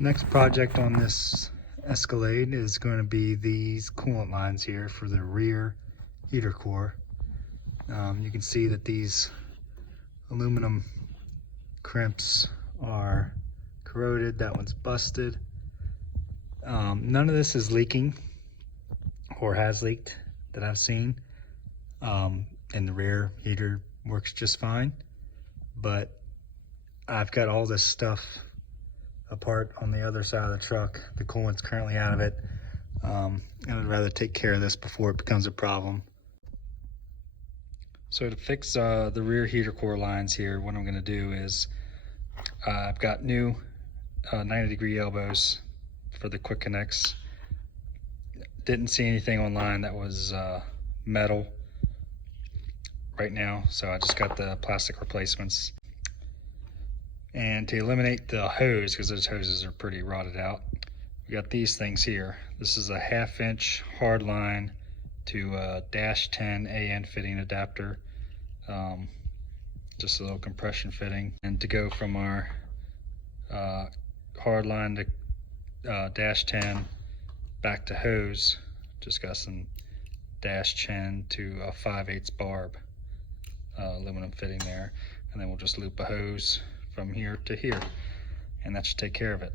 Next project on this Escalade is going to be these coolant lines here for the rear heater core. You can see that these aluminum crimps are corroded. That one's busted. None of this is leaking or has leaked that I've seen. And the rear heater works just fine, but I've got all this stuff apart on the other side of the truck. The coolant's currently out of it. I would rather take care of this before it becomes a problem. So to fix the rear heater core lines here, what I'm going to do is I've got new 90-degree elbows for the quick connects. Didn't see anything online that was metal right now, so I just got the plastic replacements. And to eliminate the hose, because those hoses are pretty rotted out, we got these things here. This is a 1/2-inch hard line to a -10 AN fitting adapter, just a little compression fitting. And to go from our hard line to -10 back to hose, just got some -10 to a 5/8 barb aluminum fitting there, and then we'll just loop a hose from here to here, and that should take care of it.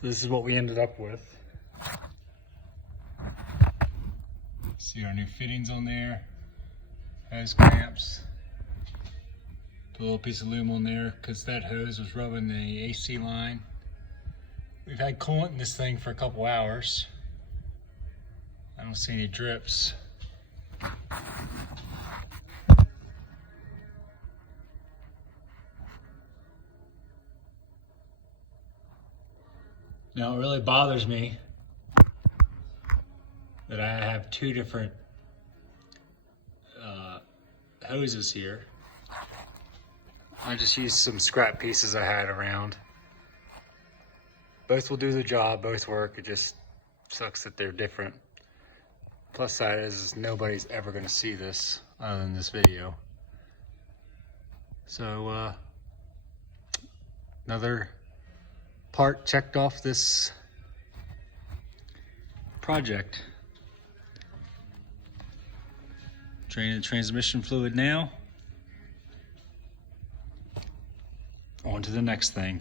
So this is what we ended up with. See our new fittings on there, hose clamps. Put a little piece of loom on there because that hose was rubbing the AC line. We've had coolant in this thing for a couple hours. I don't see any drips. Now it really bothers me that I have two different hoses here. I just used some scrap pieces I had around. Both will do the job, both work. It just sucks that they're different. Plus side is nobody's ever gonna see this other than this video. So another part checked off this project. Draining the transmission fluid now. On to the next thing.